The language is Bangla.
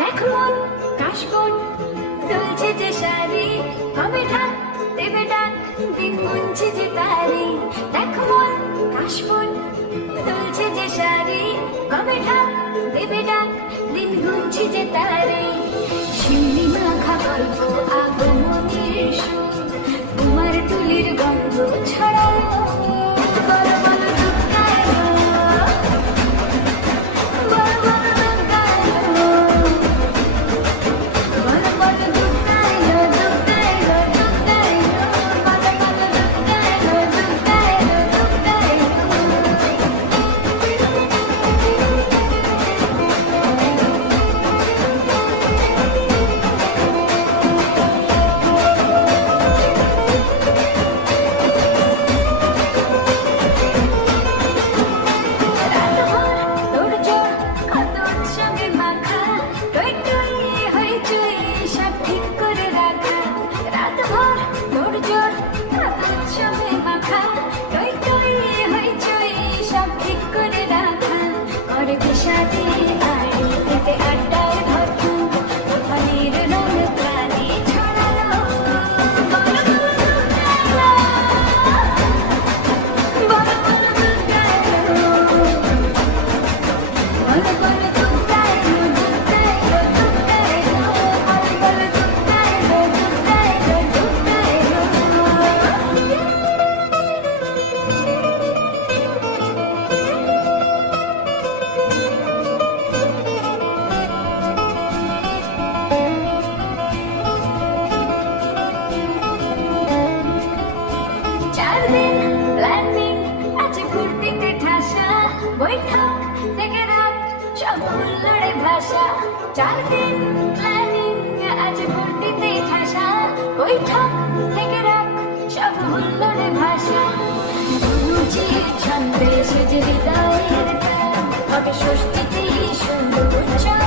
দেখো মন কাশবন দুলছে যে শাড়ি, হবে ঢাক দেবে ডাক, দিন গুনছে যে তারি। দেখো মন কাশবন দুলছে যে শাড়ি, হবে ঢাক দেবে ডাক, দিন গুনছে যে তারি। শিউলি মাখা গল্প আগমনের সুর, তোমার তুলির গন্ধ ছড়ালো। বলো বলো দুঃখা এলো, বলো বলো দুঃখা এলো, বলো বলো দুঃখা এলো, দুঃখা এলো, দুঃখা এলো, বলো বলো দুঃখা এলো, দুঃখা এলো, দুঃখা এলো। রাতভর তোড়জোড়, কত উৎসবে মাখা, টই টই হইচই সব ঠিক করে রাখা। রাতভর তোড়জোড়, কত উৎসবে মাখা, টই টই হইচই সব ঠিক করে রাখা। করে বিষাদে বাড়ি এতে আড্ডায় ভরপুর, ওখানের রং প্রাণে ছড়ালো। বলো বলো দুর্গা এলো, বলো বলো দুর্গা এলো, বলো বলো দুর্গা এলো, দুর্গা এলো, দুর্গা এলো, বলো বলো দুর্গা এলো, দুর্গা এলো, দুর্গা এলো। চার দিন প্ল্যানিং আছে ফুর্তিতে ঠাসা, বৈঠক থেকে রাত সব হুল্লোড়ে ভাষা। চার দিন প্ল্যানিং আছে ফুর্তিতে ঠাসা, বৈঠক থেকে রাত সব হুল্লোড়ে ভাষা। রুচির ছন্দে সেজে হৃদয়ের গান, হবে ষষ্ঠীতেই সুন্দর উচ্চারণ।